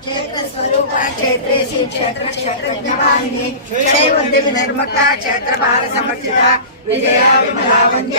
క్షేత్రస్వరూప క్షేత్రేసి క్షేత్ర క్షేత్రజ్ఞవాహిని క్షయబుద్ధి వినిర్ముక్త క్షేత్ర భార సమర్చిత విజయ విమల వంద్య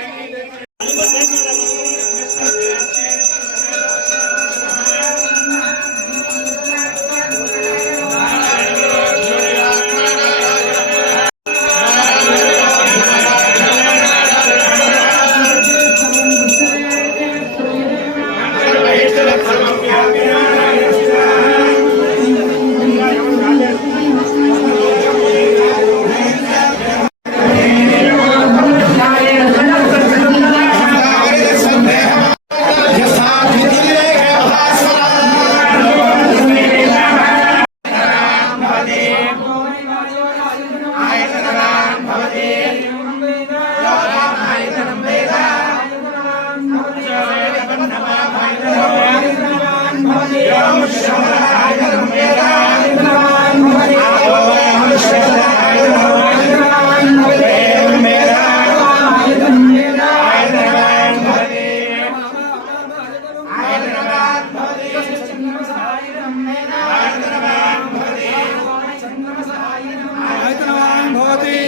వందార్గణవత్సల వాగ్వాదిని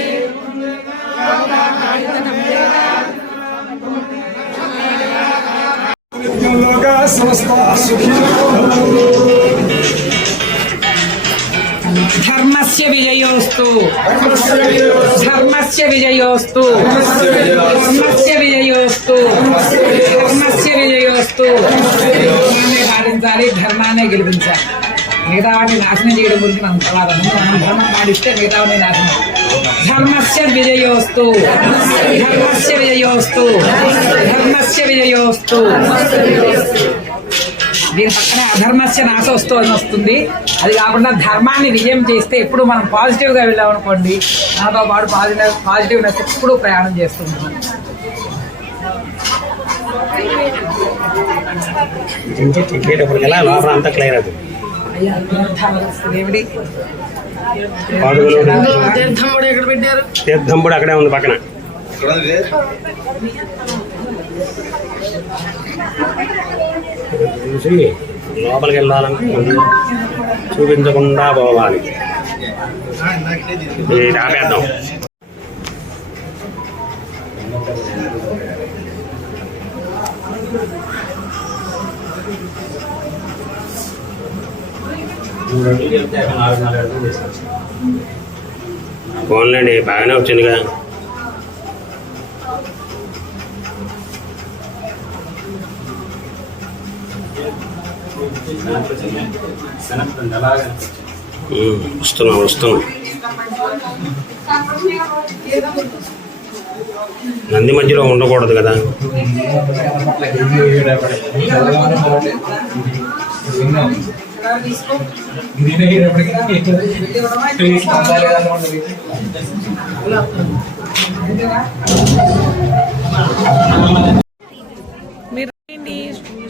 లోకా సమస్త సుఖినో ధర్మస్య విజయోస్తు ధర్మస్య విజయోస్తు ధర్మస్య విజయోస్తు ధర్మస్య విజయోస్తు ధర్మాన్ని పాటించాలి ధర్మాన్ని గెలిపించాలి మిగతా వాటిని నాశనం చేయడం గురించి మనం తర్వాత మనం ధర్మం పాటిస్తే మిగతా వాటిని నాశనం ధర్మస్య విజయోస్తు. ధర్మస్య విజయోస్తు. ధర్మస్య విజయోస్తు. దీని పక్కనే అధర్మస్య నాశోస్తు అని వస్తుంది. అది కాకుండా ధర్మాన్ని విజయం చేస్తే ఎప్పుడు మనం పాజిటివ్గా వెళ్ళామనుకోండి వెళ్ళాం పాటు పాజిటివ్ పాజిటివ్నెస్ ఎప్పుడు ప్రయాణం చేస్తుంటాం ఎలా? లోపల అంతా క్లియర్ అవుతుంది తీర్థం కూడా అక్కడే ఉంది పక్కన. చూసి లోపలికి వెళ్ళాలని చూపించకుండా పోవాలి. ఇది ఆపేద్దాం ఫోన్లేండి బాగానే వచ్చిందిగా ఉమ్, వస్తున్నాం వస్తున్నాం. నంది మధ్యలో ఉండకూడదు కదా.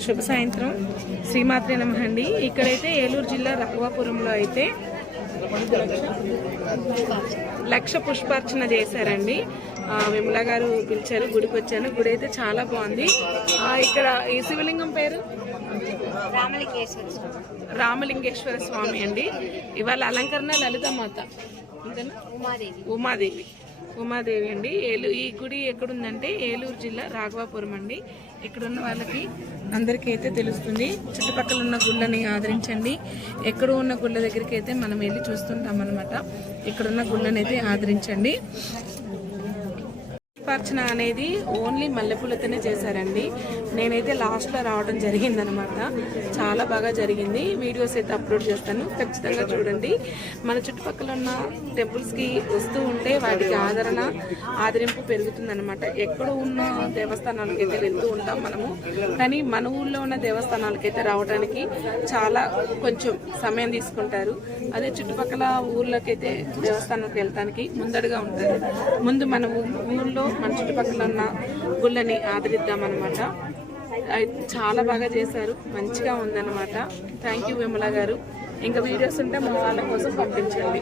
శుభ సాయంత్రం. శ్రీమాత్రే నమ అండి ఇక్కడైతే ఏలూరు జిల్లా రఘువాపురంలో అయితే లక్ష పుష్పార్చన చేశారండి. విమల గారు పిలిచారు గుడికి వచ్చాను గుడి అయితే చాలా బాగుంది. ఇక్కడ ఈ శివలింగం పేరు? రామలింగేశ్వర స్వామి. అండి. ఇవాళ అలంకరణ లలితమాత అంతేనా ఉమాదేవి. ఉమాదేవి. అండి. ఏలు ఈ గుడి ఎక్కడుందంటే ఏలూరు జిల్లా రాఘవాపురం అండి. ఇక్కడ ఉన్న వాళ్ళకి అందరికీ అయితే తెలుస్తుంది. చుట్టుపక్కల ఉన్న గుళ్ళని ఆదరించండి. ఎక్కడ ఉన్న గుళ్ళ దగ్గరికి అయితే మనం వెళ్ళి చూస్తుంటాం అనమాట ఇక్కడ ఉన్న గుళ్ళని అయితే ఆదరించండి. పుష్పార్చన అనేది ఓన్లీ మల్లెపూలతోనే చేశారండి. నేనైతే లాస్ట్లో రావడం జరిగిందనమాట. చాలా బాగా జరిగింది. వీడియోస్ అయితే అప్లోడ్ చేస్తాను. ఖచ్చితంగా చూడండి. మన చుట్టుపక్కల ఉన్న టెంపుల్స్కి వస్తూ ఉంటే వాటికి ఆదరణ ఆదరింపు పెరుగుతుందనమాట. ఎక్కడ ఉన్న దేవస్థానాలకైతే వెళ్తూ ఉంటాం మనము. కానీ మన ఊళ్ళో ఉన్న దేవస్థానాలకైతే రావడానికి చాలా కొంచెం సమయం తీసుకుంటారు. అదే చుట్టుపక్కల ఊర్లకైతే దేవస్థానాలకు వెళ్ళటానికి ముందడుగా ఉంటారు. ముందు మన ఊళ్ళో మన చుట్టుపక్కల ఉన్న గుళ్ళని ఆదరిద్దామన్నమాట. అయి చాలా బాగా చేశారు. మంచిగా ఉందన్నమాట. థ్యాంక్ యూ విమల గారు. ఇంకా వీడియోస్ ఉంటే మా వాళ్ళ కోసం పంపించండి.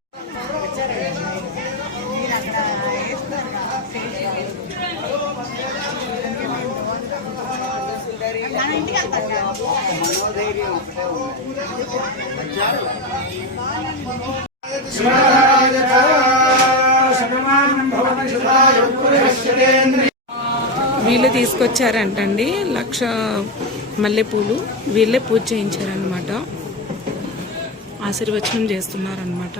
ఆయన ఎక్కడైనా ఉరికినాయండి. వీళ్ళు తీసుకొచ్చారంటండి లక్ష మల్లెపూలు వీళ్ళే పూజ చేయించారనమాట ఆశీర్వచనం చేస్తున్నారనమాట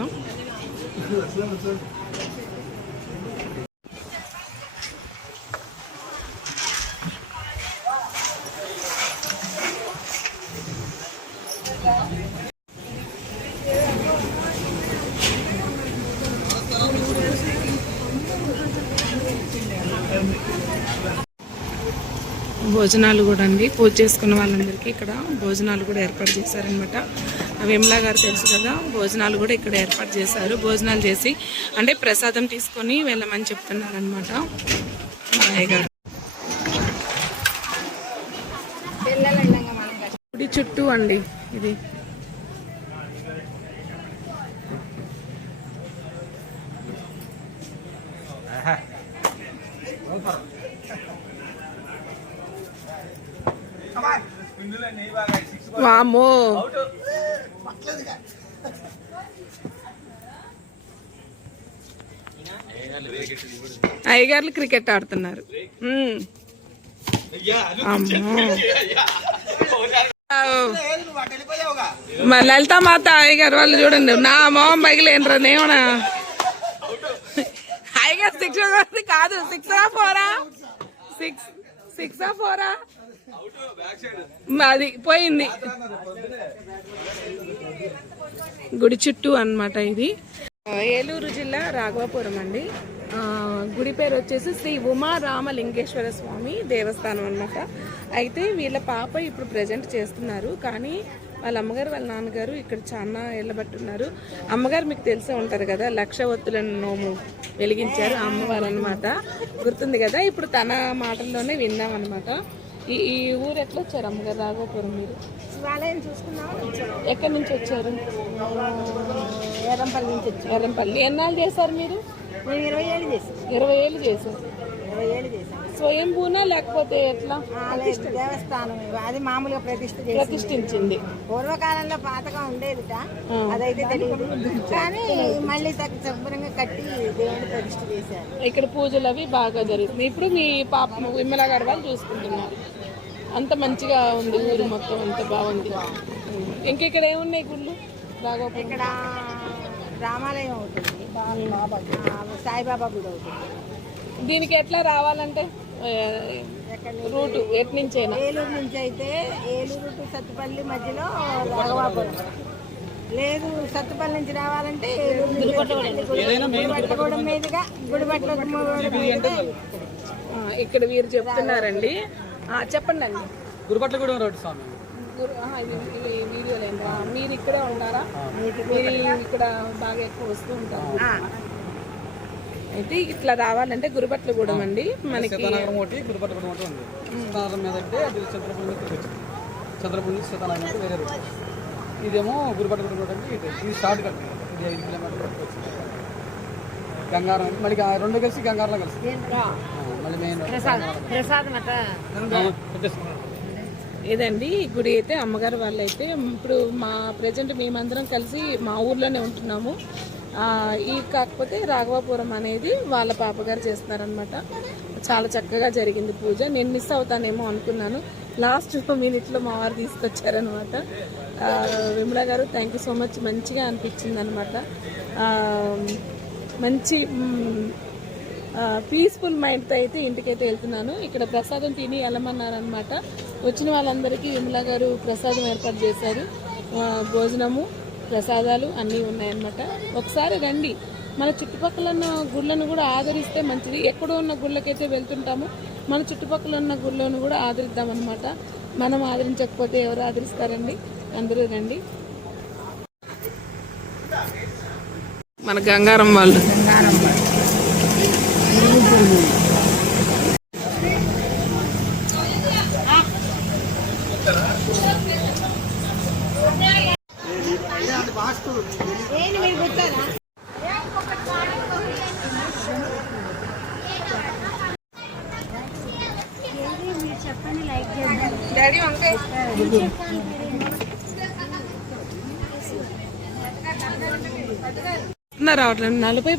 భోజనాలు కూడా అండి. పూజ చేసుకున్న వాళ్ళందరికీ ఇక్కడ భోజనాలు కూడా ఏర్పాటు చేశారనమాట విమలా గారు తెలుసు కదా భోజనాలు కూడా ఇక్కడ ఏర్పాటు చేశారు. భోజనాలు చేసి అంటే ప్రసాదం తీసుకొని వెళ్ళమని చెప్తున్నారనమాట గారు. గుడి చుట్టూ అండి ఇది. అయ్యగారులు క్రికెట్ ఆడుతున్నారు. ఉమ్. అమ్మో. మా లలిత మాత అయ్యగారు వాళ్ళు చూడండి. నా మొహం పగిలేనరా నేమనా? అయ్యగారు సిక్స్ కాదు సిక్స్ ఫోరా సిక్స్ సిక్స్ ఫోరా అది పోయింది. గుడి చుట్టూ అన్నమాట ఇది. ఏలూరు జిల్లా రాఘవాపురం అండి. గుడి పేరు వచ్చేసి శ్రీ ఉమా రామలింగేశ్వర స్వామి దేవస్థానం అన్నమాట. అయితే వీళ్ళ పాప ఇప్పుడు ప్రజెంట్ చేస్తున్నారు. కానీ వాళ్ళ అమ్మగారు వాళ్ళ నాన్నగారు ఇక్కడ చాలా ఎల్లబట్టున్నారు అమ్మగారు మీకు తెలిసే ఉంటారు కదా లక్ష ఒత్తులను నోము వెలిగించారు అమ్మవారు అనమాట గుర్తుంది కదా ఇప్పుడు తన మాటల్లోనే విందాం అనమాట ఈ ఈ ఊరు ఎట్లా వచ్చారు అమ్మగారు? రాఘవపురం మీరు? శివాలయం చూసుకున్నాం ఎక్కడి నుంచి వచ్చారు? ఎర్రంపల్లి నుంచి వచ్చి. ఎర్రంపల్లి. ఎన్నాళ్ళు చేశారు మీరు? మేము ఇరవై ఏళ్ళు చేసాం ఇరవై ఏళ్ళు చేశారు. ఇరవై ఏళ్ళు చేసాం స్వయంభూనా లేకపోతే ఎట్లా? దేవస్థానం అది మామూలుగా ప్రతిష్ఠ ప్రతిష్ఠించింది. పూర్వకాలంలో పాతగా ఉండేదిట. అదైతే తెలియదు కానీ మళ్ళీ తగ్గ శుభ్రంగా కట్టి దేవుని ప్రతిష్ఠ చేశారు. ఇక్కడ పూజలు అవి బాగా జరుగుతుంది ఇప్పుడు మీ పాప విమలా గారు వాళ్ళు చూసుకుంటున్నారు. అంత మంచిగా ఉంది ఊరు మొత్తం అంత బాగుంది. ఇంకెక్కడ ఏమున్నాయి గుళ్ళు? రాఘవపురం. ఇక్కడ రామాలయం అవుతుంది ఆ, సాయిబాబా గుడి అవుతుంది దీనికి ఎట్లా రావాలంటే? రూటు ఎటు నుంచైనా? ఏలూరు నుంచి అయితే ఏలూరు టు సత్తుపల్లి మధ్యలో రాఘవాపురం. లేదు సత్తుపల్లి నుంచి రావాలంటే ఏలూరు నుంచి గుడిపట్టగూడెం మీదుగా ఆ, ఇక్కడ వీరు చెప్తున్నారండి. ఆ, చెప్పండి అండి గురుపట్లగూడెం రోడ్డు స్వామి. వీడియోలేండి. మీరు ఇక్కడే ఉంటారా? మీరు ఇక్కడ బాగా ఎక్కువ వస్తూ ఉంటారు. అయితే ఇట్లా రావాలంటే గురుపట్లగూడెం అండి. మనకి సీతానగరం ఒకటి గురుపట్లగూడెం ఒకటి ఉంది. సీతానగరం మీద అంటే నుంచి సీతానగరం వేరే ఇదేమో గురుపట్లగూడెం రోడ్ అంటే ఇది ఇది షార్ట్ కట్. ఇది ఐదు కిలోమీటర్లు వచ్చింది. గంగారం మళ్ళీ రెండు కలిసి గంగారంలో కలిసి మళ్ళీ మెయిన్ ప్రసాదం ఇదండి ఈ గుడి అయితే అమ్మగారు వాళ్ళు అయితే ఇప్పుడు మా ప్రజెంట్ మేమందరం కలిసి మా ఊర్లోనే ఉంటున్నాము. ఈ కాకపోతే రాఘవాపురం అనేది వాళ్ళ పాపగారు చేస్తున్నారనమాట చాలా చక్కగా జరిగింది పూజ. నేను మిస్ అవుతానేమో అనుకున్నాను. లాస్ట్ మినిట్లో మా వారు తీసుకొచ్చారనమాట విమలా గారు థ్యాంక్ యూ సో మచ్ మంచిగా అనిపించింది అనమాట మంచి పీస్ఫుల్ మైండ్తో అయితే ఇంటికైతే వెళ్తున్నాను. ఇక్కడ ప్రసాదం తిని వెళ్ళమన్నారనమాట వచ్చిన వాళ్ళందరికీ విమలా గారు ప్రసాదం ఏర్పాటు చేశారు. భోజనము ప్రసాదాలు అన్నీ ఉన్నాయన్నమాట. ఒకసారి రండి. మన చుట్టుపక్కల ఉన్న గుళ్ళను కూడా ఆదరిస్తే మంచిది. ఎక్కడో ఉన్న గుళ్ళకైతే వెళ్తుంటామో మన చుట్టుపక్కల ఉన్న గుళ్ళను కూడా ఆదరిద్దామన్నమాట. మనం ఆదరించకపోతే ఎవరు ఆదరిస్తారండి? అందరూ రండి. మన గంగారం వాళ్ళు. ఏంటి డాడీ వంకాయ రావట్లేదు నలభై